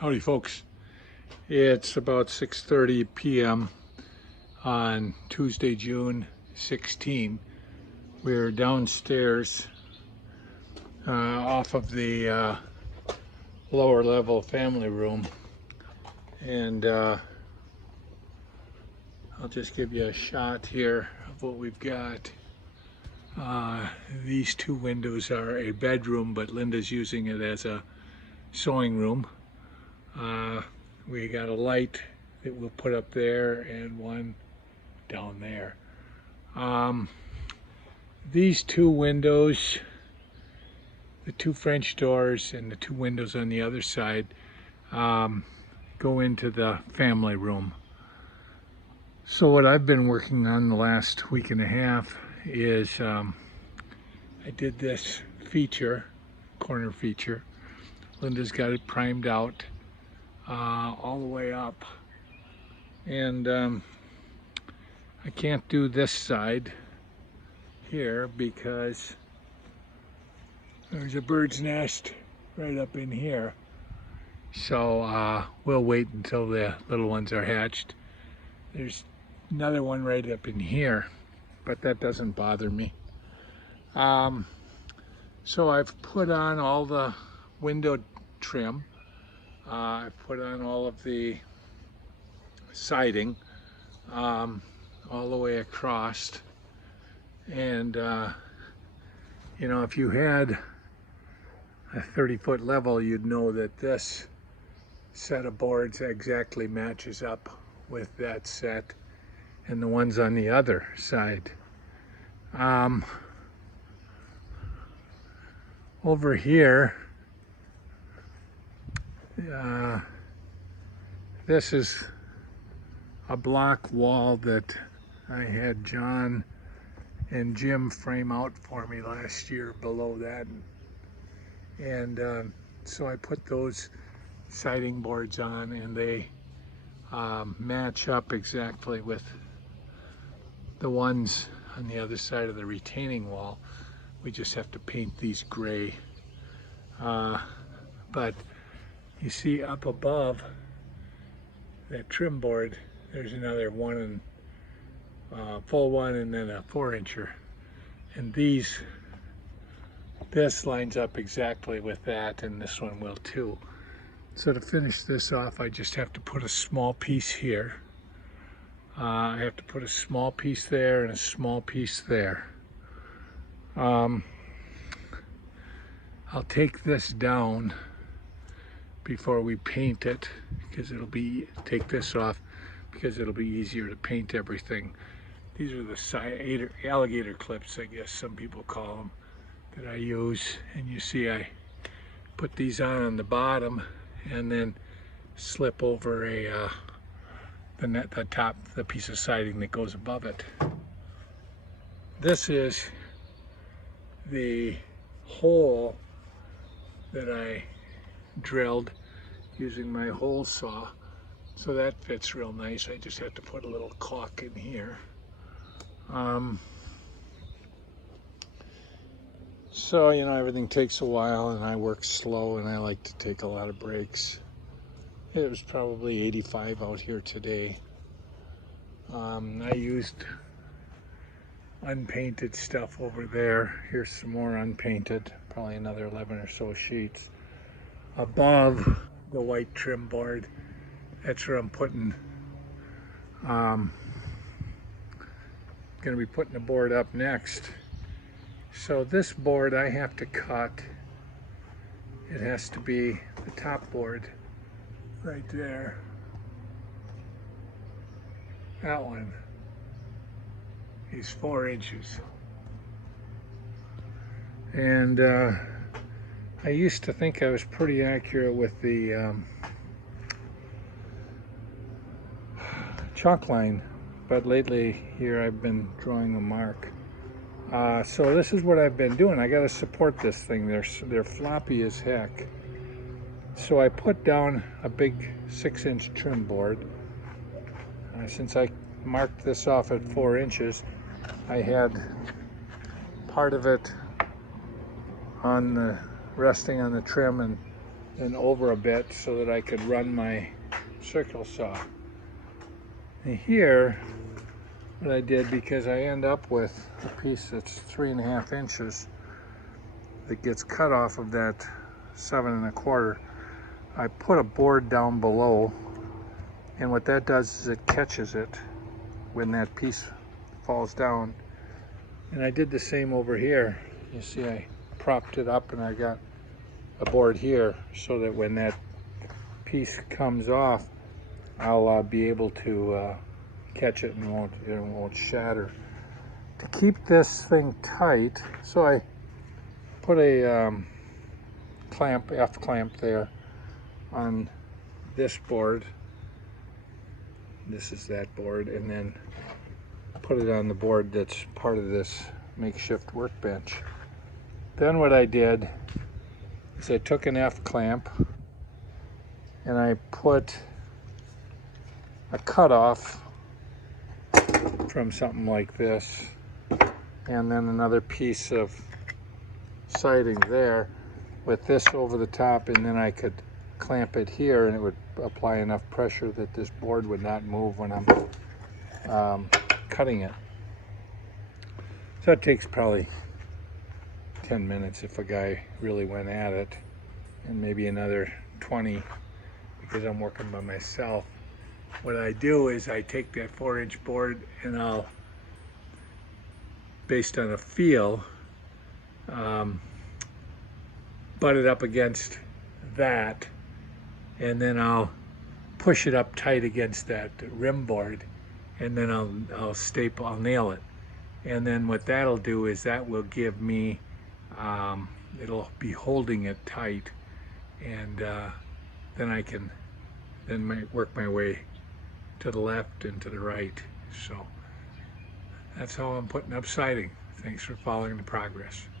Howdy folks, it's about 6:30 p.m. on Tuesday, June 16. We're downstairs off of the lower level family room, and I'll just give you a shot here of what we've got. These two windows are a bedroom, but Linda's using it as a sewing room. We got a light that we'll put up there and one down there. These two windows, the two French doors and the two windows on the other side, go into the family room. So what I've been working on the last week and a half is I did this feature, corner feature. Linda's got it primed out all the way up, and I can't do this side here because there's a bird's nest right up in here, so we'll wait until the little ones are hatched. There's another one right up in here, but that doesn't bother me. So I've put on all the window trim. I've put on all of the siding all the way across, and you know, if you had a 30-foot level, you'd know that this set of boards exactly matches up with that set and the ones on the other side. Over here, this is a block wall that I had John and Jim frame out for me last year below that, and so I put those siding boards on, and they match up exactly with the ones on the other side of the retaining wall. We just have to paint these gray, but you see up above that trim board, there's another one, and full one, and then a 4-incher. And this lines up exactly with that, and this one will too. So to finish this off, I just have to put a small piece here. I have to put a small piece there and a small piece there. I'll take this down before we paint it, because take this off because it'll be easier to paint everything. These are the alligator clips, I guess some people call them, that I use. And you see I put these on the bottom and then slip over the piece of siding that goes above it. This is the hole that I drilled using my hole saw, so that fits real nice. I just have to put a little caulk in here. So, you know, everything takes a while, and I work slow, and I like to take a lot of breaks. It was probably 85 out here today. I used unpainted stuff over there. Here's some more unpainted, probably another 11 or so sheets. Above the white trim board, that's where I'm putting, gonna be putting the board up next. So this board I have to cut. It has to be the top board right there. That one is 4 inches. And I used to think I was pretty accurate with the chalk line, but lately here I've been drawing a mark. So this is what I've been doing. I got to support this thing. They're floppy as heck. So I put down a big 6-inch trim board. Since I marked this off at 4 inches, I had part of it resting on the trim and then over a bit so that I could run my circle saw. And here, what I did, because I end up with a piece that's 3.5 inches that gets cut off of that 7.25, I put a board down below, and what that does is it catches it when that piece falls down. And I did the same over here. You see, I propped it up and I got a board here so that when that piece comes off, I'll be able to catch it and it won't shatter. To keep this thing tight, so I put a clamp, F clamp there on this board. This is that board, and then put it on the board that's part of this makeshift workbench. Then what I did is I took an F clamp and I put a cutoff from something like this, and then another piece of siding there with this over the top, and then I could clamp it here and it would apply enough pressure that this board would not move when I'm cutting it. So it takes probably 10 minutes if a guy really went at it, and maybe another 20 because I'm working by myself. What I do is I take that 4-inch board and I'll, based on a feel, butt it up against that, and then I'll push it up tight against that rim board, and then I'll nail it. And then what that'll do is that will give me, it'll be holding it tight, and then I can work my way to the left and to the right. So that's how I'm putting up siding. Thanks for following the progress.